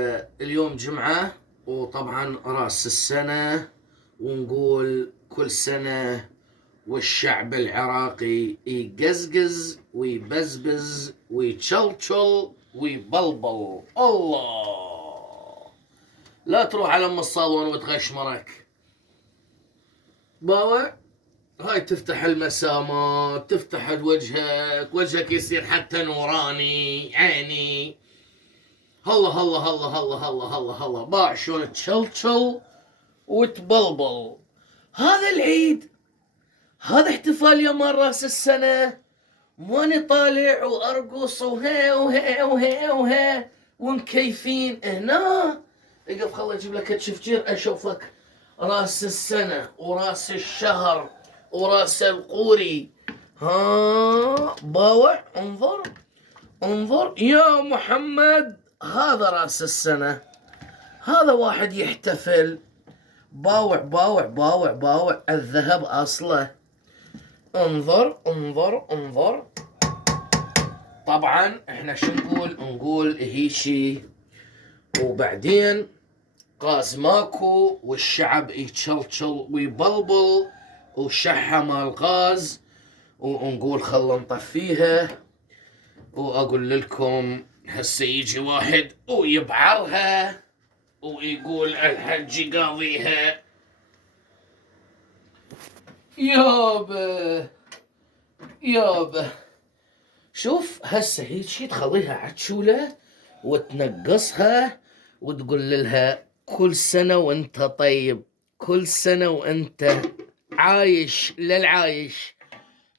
اليوم جمعة، وطبعا رأس السنة، ونقول كل سنة والشعب العراقي يقزقز ويبزبز ويتشلشل ويبلبل. الله، لا تروح على ام الصالون وتغشمرك باوع. هاي تفتح المسامات، تفتح وجهك يصير حتى نوراني عيني. هلا هلا هلا هلا هلا هلا هلا باع شلون تشلشل وتبلبل. هذا العيد، هذا احتفال يوم راس السنة، ماني طالع وارقص وهي وهي وهي وهي ومكيفين هنا. اقف خل اجيب لك الشفجير اشوفك راس السنة وراس الشهر وراس القوري. ها باوع، انظر انظر يا محمد، هذا راس السنة، هذا واحد يحتفل. باوع باوع باوع باوع، الذهب اصله. انظر انظر انظر. طبعا احنا شو نقول هيشي، وبعدين غاز ماكو والشعب يتشلشل ويبلبل وشحة مال غاز، ونقول خلنا نطفيها. واقول لكم هسه يجي واحد ويبعرها ويقول الحج قاضيها. يابا يابا، شوف هسه هيك تخليها عتشولة وتنقصها وتقول لها كل سنة وانت طيب، كل سنة وانت عايش للعايش.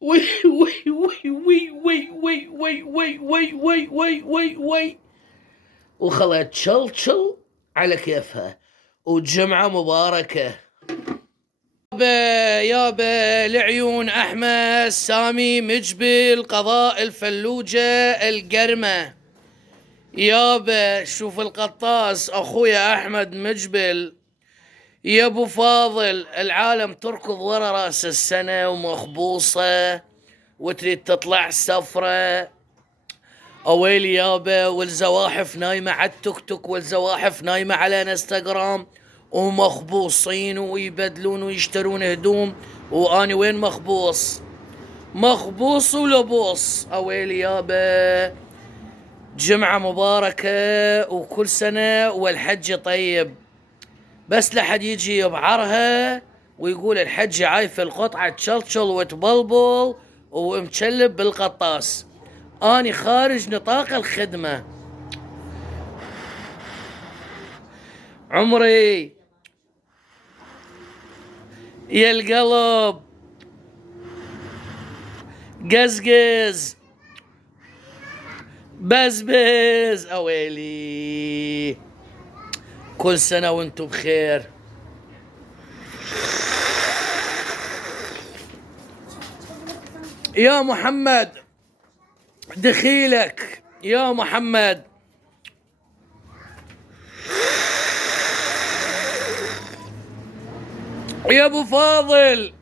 وي وي وي وي وي وي وي وي وي وي وي وي وي، وخلها تشلشل على كيفها، وجمعة مباركة. يابا لعيون احمد سامي مجبل قضاء الفلوجة القرمة. يابا شوف القطاس اخويا احمد مجبل، يا ابو فاضل العالم تركض ورا راس السنة ومخبوصة وتريد تطلع سفرة. اويلي يابا، والزواحف نايمة على التوك توك، والزواحف نايمة على انستغرام، ومخبوصين ويبدلون ويشترون هدوم، واني وين مخبوص؟ مخبوص ولبوص. اويلي يابا، جمعة مباركة وكل سنة والحج طيب. بس لحد يجي يبعرها ويقول الحج عايف القطعة تشلشل وتبلبل ومشلب بالقطاس، اني خارج نطاق الخدمة. عمري يا القلب قزقز بزبز. اويلي، كل سنة وانتم بخير. يا محمد دخيلك يا محمد. يا ابو فاضل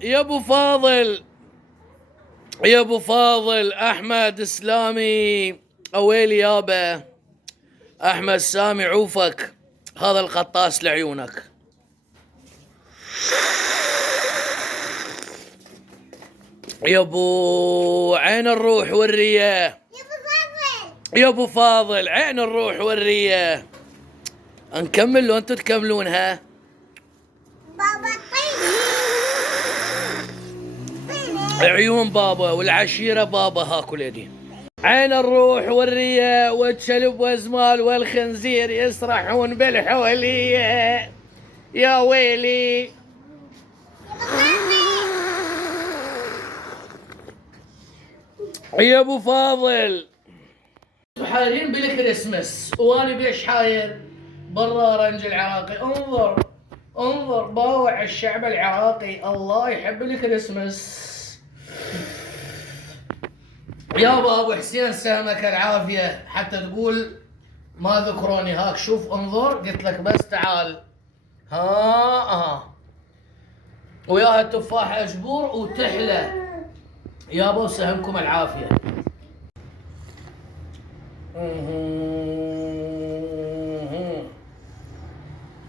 يا ابو فاضل يا ابو فاضل احمد اسلامي. اويلي يابا احمد سامي عوفك، هذا القطاس لعيونك. يا ابو عين الروح والرية، يا ابو فاضل عين الروح والرية. نكمل لو انتم تكملونها. بابا عيون بابا والعشيرة بابا هاكل يدي. عين الروح والرية والكلب وزمال والخنزير يسرحون بالحولية. يا ويلي، يا ابو فاضل حايرين بالكريسماس واني بيش حاير برا رنج العراقي. انظر انظر باوع الشعب العراقي، الله يحب الكريسماس. يا ابو حسين سامك العافيه، حتى تقول ما ذكروني. هاك شوف انظر، قلت لك بس تعال. ها وياها تفاح اجبور وتحلى. يا ابو سهمكم العافيه.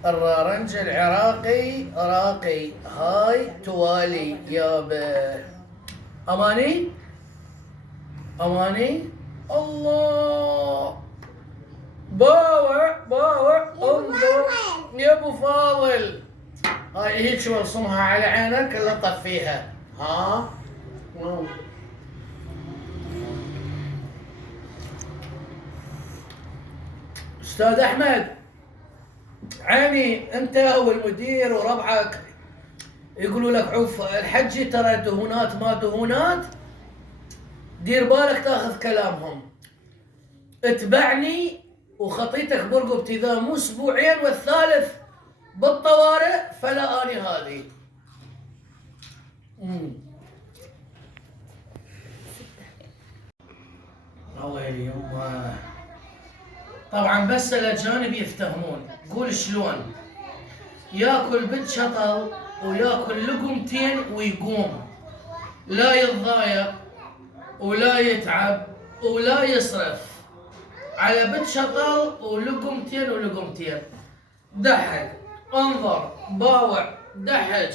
الرارنج العراقي راقي، هاي توالي يابا. اماني اماني الله، باوع باوع انظر يا ابو فاضل. هاي هيك وارسمها على عينك الا طفيها. ها استاذ احمد، عيني انت والمدير وربعك يقولوا لك عوف الحجي ترى دهونات ما دهونات، دير بالك تاخذ كلامهم. اتبعني وخطيتك برقبتي، اذا مو اسبوعين والثالث بالطوارئ فلا اني هذه. ويلي يمه. طبعا بس الاجانب يفتهمون. قول شلون ياكل بنت شطل وياكل لقمتين ويقوم، لا يتضايق ولا يتعب ولا يصرف على بنت شطل ولقمتين ولقمتين. دحج انظر، باوع دحج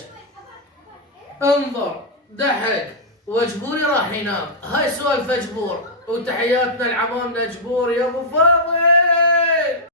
انظر دحج، وجبوري راح ينام. هاي سوالف جبور، وتحياتنا لعمامنا جبور يا ابو فاضل.